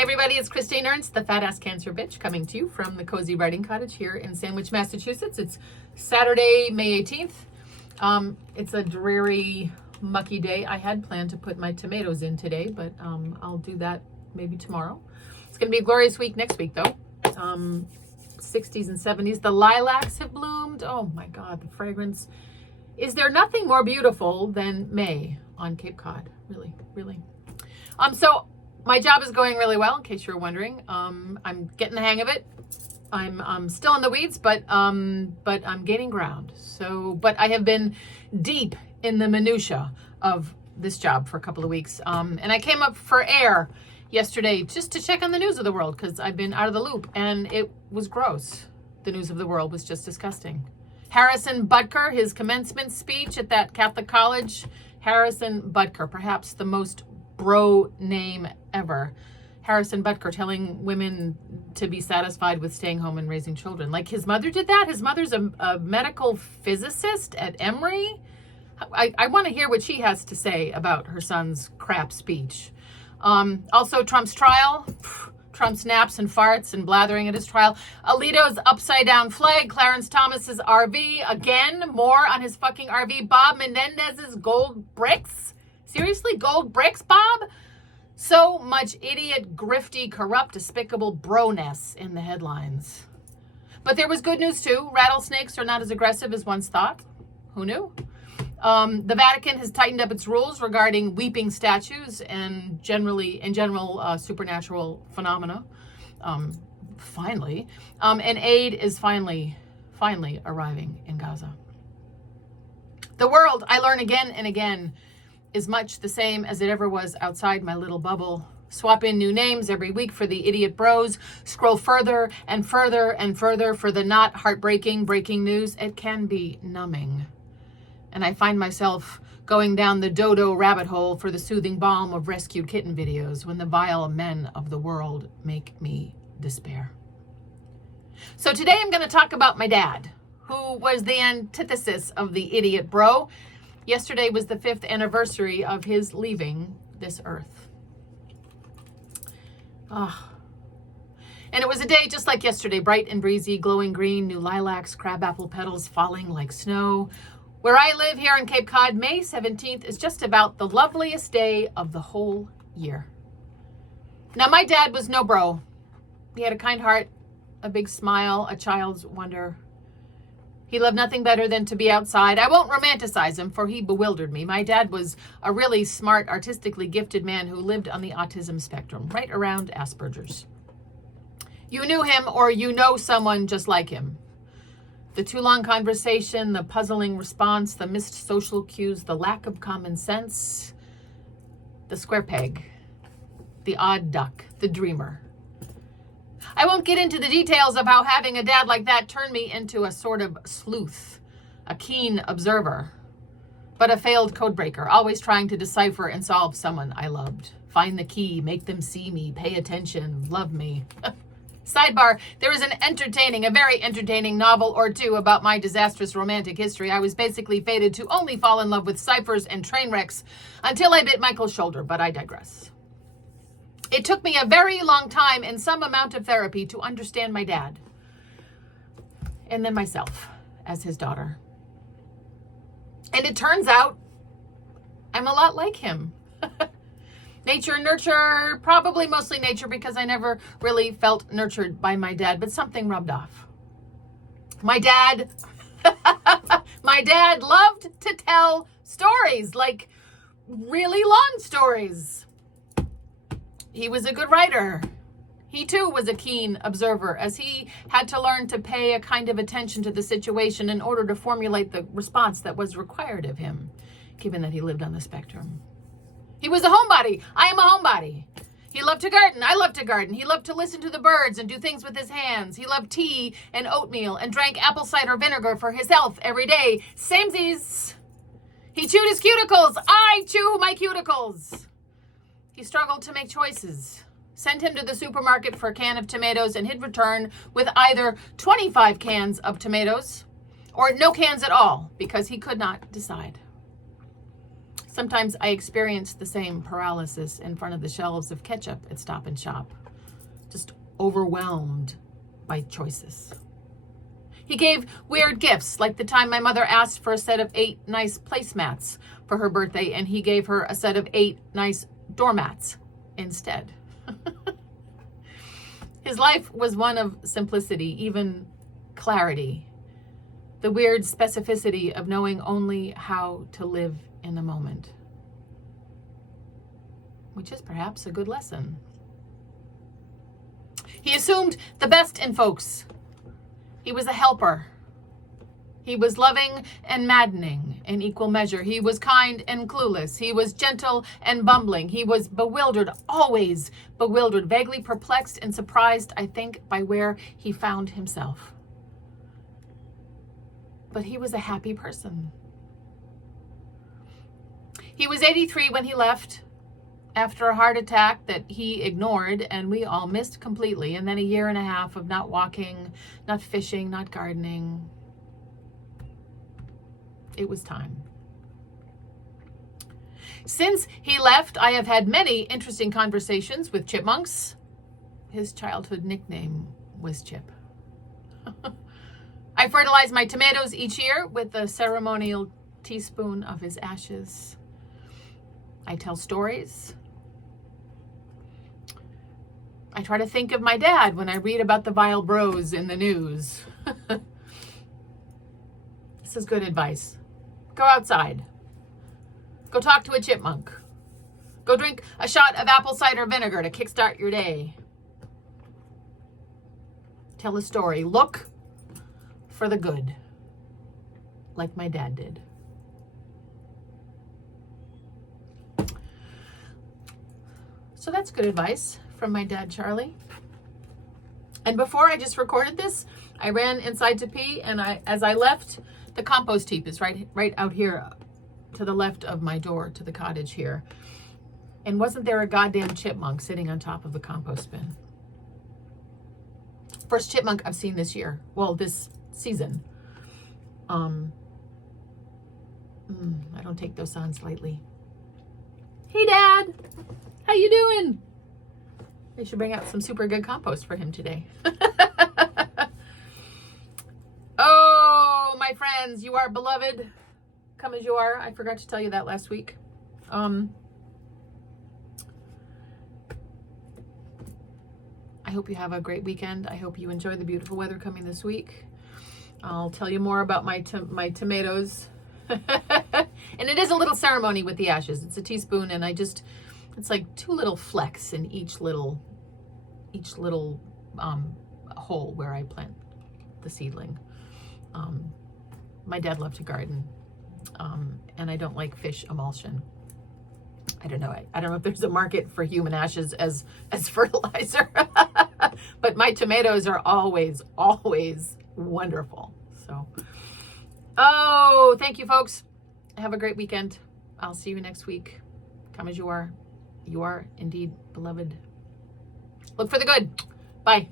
Hey everybody, it's Christine Ernst, the Fat Ass Cancer Bitch, coming to you from the Cozy Writing Cottage here in Sandwich, Massachusetts. It's Saturday, May 18th. It's a dreary, mucky day. I had planned to put my tomatoes in today, but I'll do that maybe tomorrow. It's going to be a glorious week next week, though. 60s and 70s. The lilacs have bloomed. Oh my God, the fragrance. Is there nothing more beautiful than May on Cape Cod? Really, really. So my job is going really well, in case you're wondering. I'm getting the hang of it. I'm still in the weeds, but I'm gaining ground. But I have been deep in the minutia of this job for a couple of weeks. And I came up for air yesterday just to check on the news of the world because I've been out of the loop, and it was gross. The news of the world was just disgusting. Harrison Butker, his commencement speech at that Catholic college. Harrison Butker, perhaps the most bro name ever. Harrison Butker telling women to be satisfied with staying home and raising children. Like his mother did that. His mother's a medical physicist at Emory. I want to hear what she has to say about her son's crap speech. Also, Trump's trial. Trump's naps and farts and blathering at his trial. Alito's upside down flag. Clarence Thomas's RV. Again, more on his fucking RV. Bob Menendez's gold bricks. Seriously, gold bricks, Bob? So much idiot, grifty, corrupt, despicable bro-ness in the headlines. But there was good news too. Rattlesnakes are not as aggressive as once thought. Who knew? The Vatican has tightened up its rules regarding weeping statues and general supernatural phenomena. Finally. And aid is finally arriving in Gaza. The world, I learn again and again, is much the same as it ever was outside my little bubble. Swap in new names every week for the idiot bros. Scroll further and further and further for the not heartbreaking breaking news. It can be numbing. And I find myself going down the dodo rabbit hole for the soothing balm of rescued kitten videos when the vile men of the world make me despair. So today I'm going to talk about my dad, who was the antithesis of the idiot bro. Yesterday was the 5th anniversary of his leaving this earth. And it was a day just like yesterday, bright and breezy, glowing green, new lilacs, crabapple petals falling like snow. Where I live here in Cape Cod, May 17th is just about the loveliest day of the whole year. Now, my dad was no bro. He had a kind heart, a big smile, a child's wonder. He loved nothing better than to be outside. I won't romanticize him, for he bewildered me. My dad was a really smart, artistically gifted man who lived on the autism spectrum, right around Asperger's. You knew him, or you know someone just like him. The too long conversation, the puzzling response, the missed social cues, the lack of common sense, the square peg, the odd duck, the dreamer. I won't get into the details of how having a dad like that turned me into a sort of sleuth, a keen observer, but a failed codebreaker, always trying to decipher and solve someone I loved. Find the key, make them see me, pay attention, love me. Sidebar, there is a very entertaining novel or two about my disastrous romantic history. I was basically fated to only fall in love with ciphers and train wrecks until I bit Michael's shoulder, but I digress. It took me a very long time and some amount of therapy to understand my dad, and then myself as his daughter. And it turns out I'm a lot like him. Nature and nurture, probably mostly nature because I never really felt nurtured by my dad, but something rubbed off. My dad loved to tell stories, like really long stories. He was a good writer. He too was a keen observer, as he had to learn to pay a kind of attention to the situation in order to formulate the response that was required of him, given that he lived on the spectrum. He was a homebody. I am a homebody. He loved to garden. I loved to garden. He loved to listen to the birds and do things with his hands. He loved tea and oatmeal and drank apple cider vinegar for his health every day. Samesies. He chewed his cuticles. I chew my cuticles. He struggled to make choices. Send him to the supermarket for a can of tomatoes and he'd return with either 25 cans of tomatoes or no cans at all because he could not decide. Sometimes I experience the same paralysis in front of the shelves of ketchup at Stop and Shop. just overwhelmed by choices. He gave weird gifts, like the time my mother asked for a set of 8 nice placemats for her birthday, and he gave her a set of 8 nice doormats instead. His life was one of simplicity, even clarity, the weird specificity of knowing only how to live in the moment, which is perhaps a good lesson. He assumed the best in folks. He was a helper. He was loving and maddening in equal measure. He was kind and clueless. He was gentle and bumbling. He was bewildered, always bewildered, vaguely perplexed and surprised, I think, by where he found himself. But he was a happy person. He was 83 when he left, after a heart attack that he ignored and we all missed completely, and then a year and a half of not walking, not fishing, not gardening. It was time. Since he left, I have had many interesting conversations with chipmunks. His childhood nickname was Chip. I fertilize my tomatoes each year with a ceremonial teaspoon of his ashes. I tell stories. I try to think of my dad when I read about the vile bros in the news. This is good advice. Go outside. Go talk to a chipmunk. Go drink a shot of apple cider vinegar to kickstart your day. Tell a story. Look for the good, like my dad did. So that's good advice from my dad, Charlie. And before I just recorded this, I ran inside to pee, and as I left, the compost heap is right out here to the left of my door to the cottage here. And wasn't there a goddamn chipmunk sitting on top of the compost bin? First chipmunk I've seen this year. Well, this season. I don't take those sounds lightly. Hey, Dad. How you doing? I should bring out some super good compost for him today. Oh, my friends, you are beloved. Come as you are. I forgot to tell you that last week. I hope you have a great weekend. I hope you enjoy the beautiful weather coming this week. I'll tell you more about my tomatoes. And it is a little ceremony with the ashes. It's a teaspoon, and it's like 2 little flecks in each little hole where I plant the seedling. My dad loved to garden, and I don't like fish emulsion. I don't know. I don't know if there's a market for human ashes as fertilizer, but my tomatoes are always wonderful. So, oh, thank you, folks. Have a great weekend. I'll see you next week. Come as you are. You are indeed beloved. Look for the good. Bye.